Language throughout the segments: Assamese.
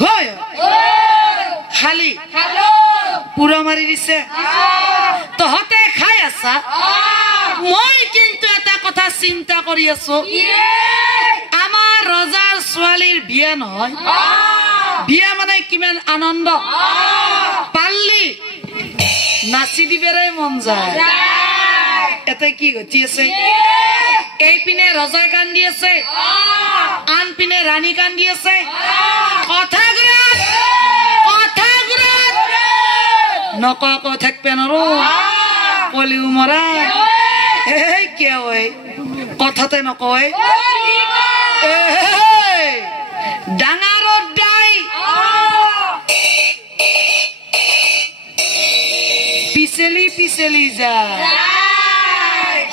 হয় খালি পুৰা মাৰি দিছে তহতে খাই আছা মই কিন্তু এটা কথা চিন্তা কৰি আছো আমাৰ ৰজাৰ ছোৱালীৰ বিয়া নহয় বিয়া মানে কিমান আনন্দ পাল্লি নাচি দিবৰে মন যায় এতে কি গতি আছে এই পিনে ৰজা কান্দি আছে আন পিনে ৰাণী কান্দি আছে কথা গুৰাত নকো থাকবে নৰো কলিও মৰা এই কিয় ঐ কথাতে নকয় ডাঙাৰত দাই পিছেলি পিছেলি যায়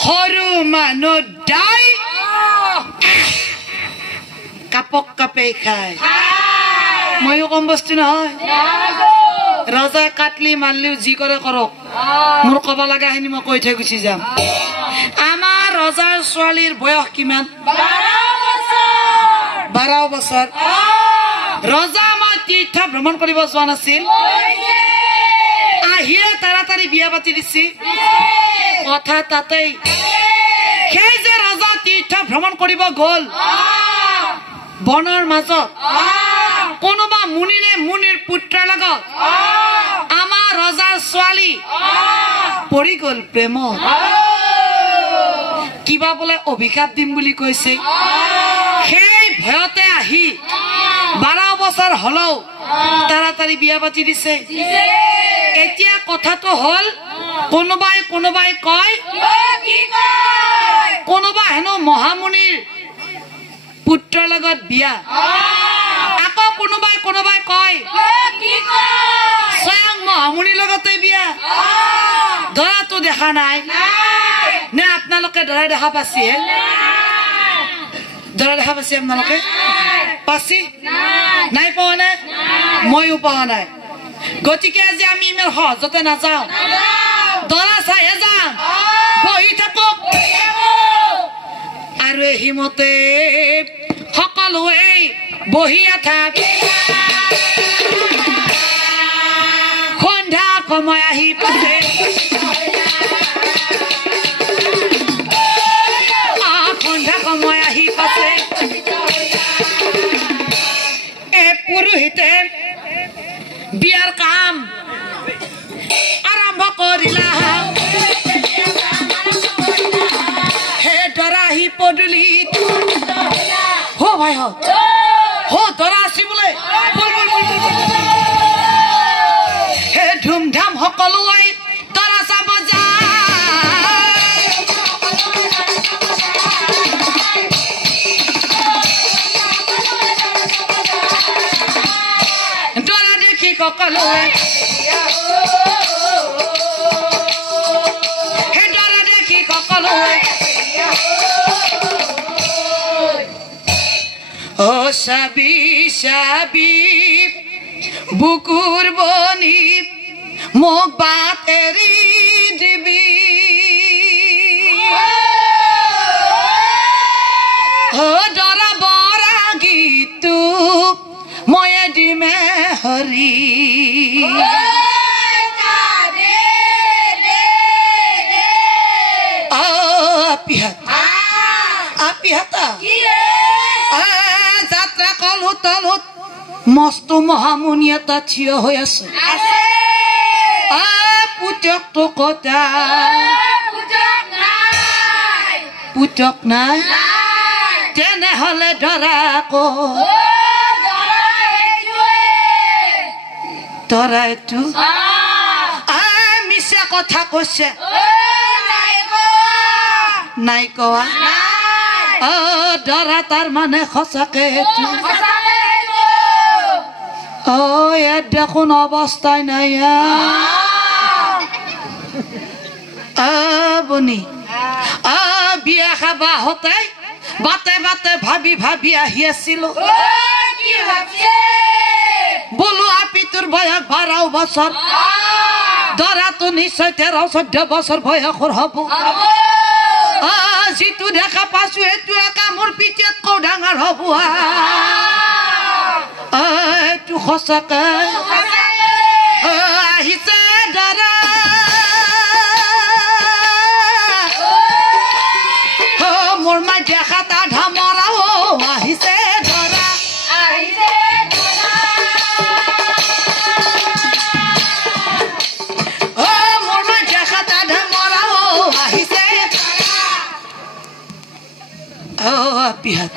সৰু মানুহ দাই কাপক কাপে খায় ময়ো কম বস্তু নহয় ৰজা কাটলি মাৰলিও যি কৰে কৰক মোৰ কব লগা খিনি মই কৈ থৈ গুচি যাম আমাৰ ৰজাৰ ছোৱালীৰ বয়স কিমান 12 বছৰ ৰজা আমাৰ তীৰ্থ ভ্ৰমণ কৰিব যোৱা নাছিল আহিয়ে তাড়াতাড়ি বিয়া পাতি দিছি কথা তাতেই সেই যে ৰজা তীৰ্থ ভ্ৰমণ কৰিব গ'ল বনৰ মাজত কোনোবা মুনিৰে মুনিৰ পুত্ৰৰ লগত আমাৰ ৰজাৰ ছোৱালী পৰি গ'ল প্ৰেমত কিবা বোলে অভিশাপ দিম বুলি কৈছে সেই ভয়তে আহি 12 বছৰ হলও তাড়াতাড়ি বিয়া পাতি দিছে এতিয়া কথাটো হল কোনোবাই কয় কোনোবা হেনো মহামুনিৰ পুত্ৰৰ লগত বিয়া আকৌ কোনোবাই কয় স্বয়ং মহামুনিৰ লগতে বিয়া দৰাটো দেখা নাই নে আপোনালোকে দৰা দেখা পাইছে দৰা দেখা পাইছে আপোনালোকে পাইছি নাই পোৱা নাই ময়ো পোৱা নাই গতিকে আজি আমি ইমান সহজতে নাযাওঁ দৰা চাইহে যাম বহি থাকক আৰু হিমতে সকলোৱে বহিয়া থাক সন্ধ্যা সময় আহি পাছে সন্ধ্যা সময় আহি পাছে পুৰোহিতে বিয়াৰ কাম আৰম্ভ কৰিলা হে দৰা আহি পদূলিত হো ভাই হো দৰা আছি বোলে হে ধুমধাম সকলোৱে দৰা চাব দৰা দেখি সকলোৱে হে দৰা দেখি সকলোৱে ও সাবি সাবি বুকুৰ বনি মোক বাত এৰি দিবি ও দৰা বৰা গীতটো ময়ে দিমে হৰি আপিহাতা যাত্ৰা কলো তলত মস্ত মহামুনি এটা থিয় হৈ আছে পুতকটো কতা পুতক নাই তেনেহলে দৰা আকৌ দৰা এইটো মিছা কথা কৈছে নাই কোৱা দৰা তাৰ মানে সঁচাকে ইয়াত দেখোন অৱস্থাই নাই বনি বিয়া খাবা হতে বাটে বাটে ভাবি ভাবি আহি আছিলো বোলো আপিটোৰ বয়স 12 বছৰ দৰাটো নিশ্চয় 13-14 বছৰ বয়সৰ হব যিটো দেখা পাইছো এইটো একা মোৰ পিছত কৌ ডাঙৰ হব এইটো সঁচাকে আহিছে দৰা মোৰ মাই দেখাত আধা মৰা আহিছে দৰা মোৰ মাই দেখাত আধা মৰা আহিছে পিহাত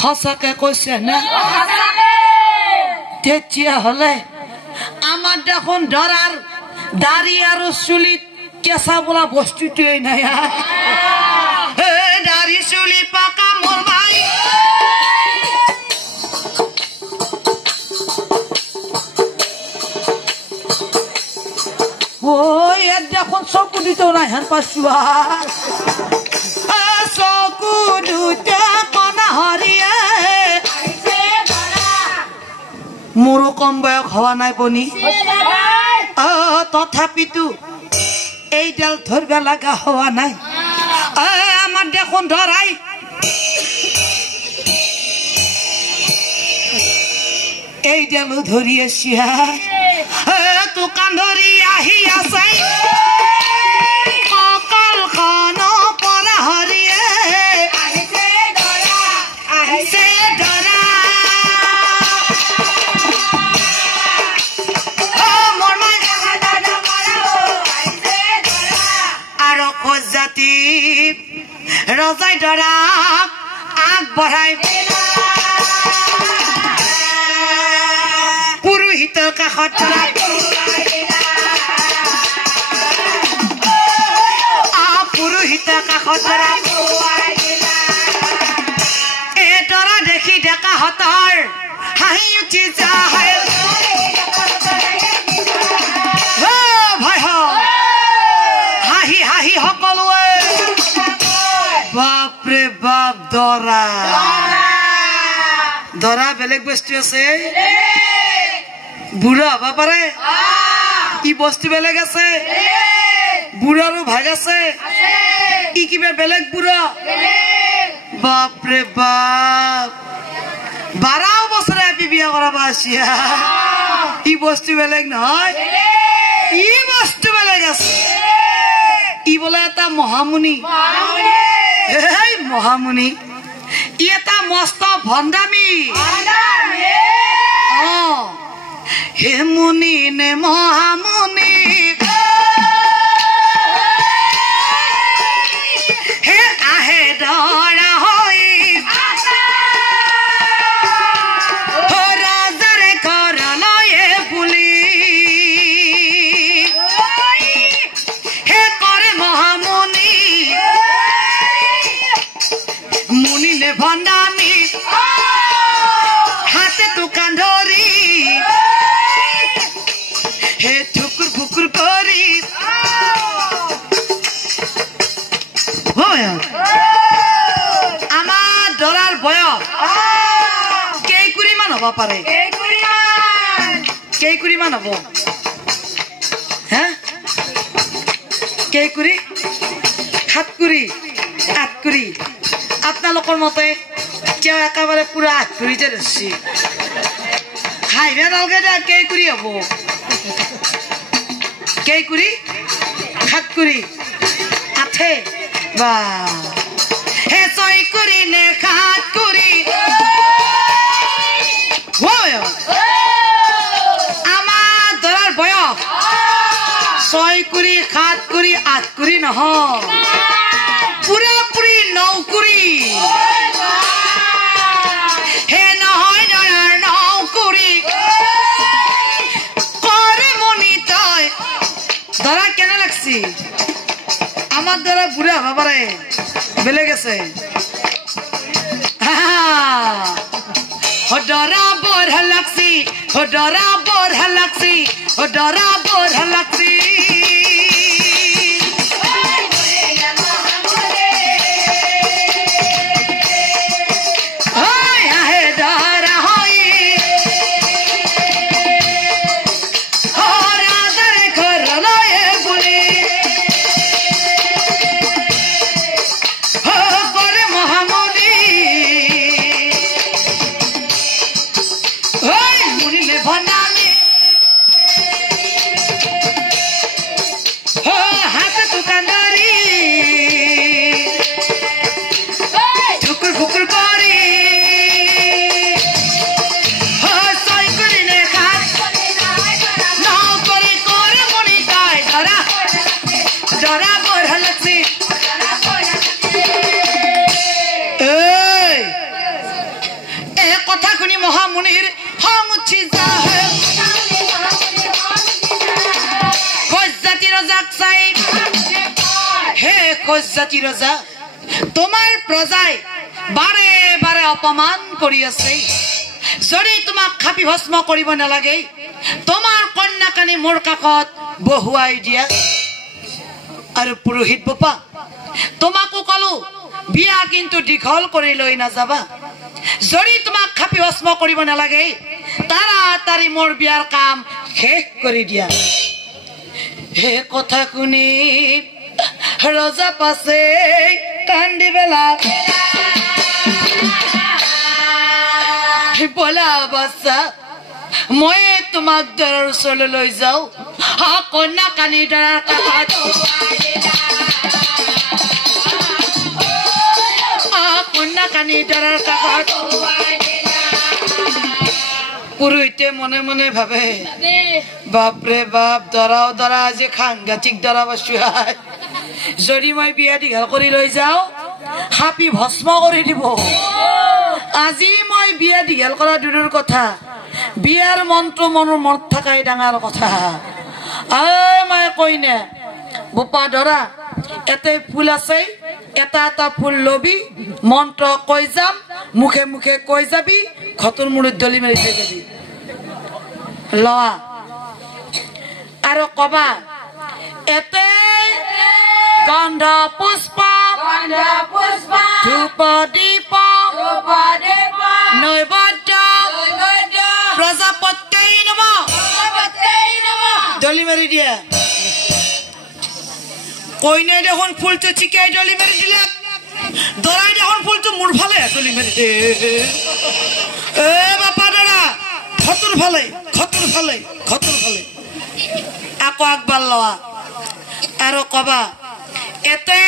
সঁচাকে কৈছে না তেতিয়া হলে আমার দেখুন ডরার দাড়ি আর চুলিত কেঁচা বোলা বস্তুটোই নাই দাড়ি চুলি পাকা মোর ভাই ওই এর দেখুন চকু দিতেও নাই হেন পাচ্ছু চকু দুটা কনা হরিয়ে মোৰো কম বয়স হওয়া নাই বনি তথাপিতো এইডাল ধরবে লাগা হওয়া নাই আমার দেখুন ধরাই এইডালও ধরিয়েছি দোকান ধরি আহি আসাই কপাল খন পরা হরিয়ে আহিছে ধরা ৰজাই দৰাক আগবঢ়াই পুৰোহিতৰ কাষত পুৰোহিতৰ কাষত এই দৰা দেখি ডেকাহঁতৰ হাঁহি উঠি যায় ভাই হাঁহি হাঁহি সকলোৱে বাপরে বাপ দরা দরা বেলেগ বস্তু আছে বুড়া হবা পারে ই বস্তু বেলেগ আছে বুড়ারও ভাগ আছে ই কিবা বেলেগ বুড়া বাপরে বাপ 12 বছরে আপনি বিয়া করাবা আসিয়া ই বস্তু বেলেগ নহয় ই বস্তু বেলেগ আছে ই বলে এটা মহামুনি এই মহামুনি ই এটা মস্ত ভণ্ডামী হে মুনি নে মহামুনি হে আহে দৰা হৈ ৰাজাৰে ঘৰলৈ বুলি হে কৰে মহামুনি মুনি নে ভণ্ডামী হাতে দোকান ধৰি হে ঠুকুর ফুকুর করি আমার দরার বয়স কেই মান হব পারে কেই মান হব হ্যাঁ কেই 7 কুড়ি 8 কুড়ি আপনার মতে কেউ একেবারে পুরো 8 কুড়িতে ধরছি খাইবে নালগে কেই কুড়ি হব কেই কুড়ি 7 কুড়ি 8 বা হে 6 কুড়ি নে 7 কুড়ি আমার দরার বয়স 6 কুড়ি 7 কুড়ি 8 কুড়ি নহয় পুরাপুরি 9 কুড়ি হে নহয় দরার 9 কুড়ি করে মনি তয় দরা কেন লাগছি আমার দরা বুড়া বাবারে বেলে গেছে ডরা বোর লাগছি ডরা বোর লাগছি ডরা বোর লাগছি কথা শুনি মহামুনিৰ খং উঠি যায় খোজজাতি ৰজাক চাই হে খোজজাতি ৰজা তোমাৰ প্ৰজাই বাৰে বাৰে অপমান কৰি আছে যদি তোমাক খাপি ভস্ম কৰিব নালাগে তোমাৰ কন্যাকানী মোৰ কাকত বহুৱাই দিয়া আৰু পুৰোহিত বাপা তোমাকো কলো বিয়া কিন্তু দীঘল কৰি লৈ নাযাবা যদি তোমাক খাপি ভস্ম কৰিব নালাগে তাড়াতাড়ি মোৰ বিয়াৰ কাম শেষ কৰি দিয়া হে কথা শুনি ৰজা পাছে কান্দি বেলা বলা বাচ্চা মই তোমাক দৰাৰ ওচৰলৈ লৈ যাওঁ কন্যা কানি দৰাৰ কাষত কন্যা কানি দৰাৰ কাষত পুৰোহিতে মনে মনে ভাবে বাপৰে বাপ দৰাও দৰা আজি সাংঘাতিক দৰা বস্তু যদি মই বিয়া দীঘল কৰি লৈ যাওঁ খাপি ভস্ম কৰি দিব আজি মই বিয়া দীঘল কৰা দূৰৰ কথা বিয়াৰ মন্ত্ৰ মনৰ মনত থাকাই ডাঙৰ কথা মই কইনা বোপা দৰা এতে ফুল আছে এটা এটা ফুল লবি মন্ত্ৰ কৈ যাম মুখে মুখে কৈ যাবি খতৰ মূৰত দলি মাৰি থৈ যাবি লোৱা আৰু কবা এতে গন্ধ পুষ্প ধূপ দীপ নৈবেদ্য প্ৰজাপত্যই নমঃ দলি মাৰি দিয়া কইনাই দেখোন ফুলটো চিকাই দলি মাৰি দিলে দৰাই দেখোন ফুলটো মোৰ ফালে দলি মাৰি দে এ বাপা দৰা খতৰ ফালে আকৌ আগবাৰ লোৱা আৰু কবা এতে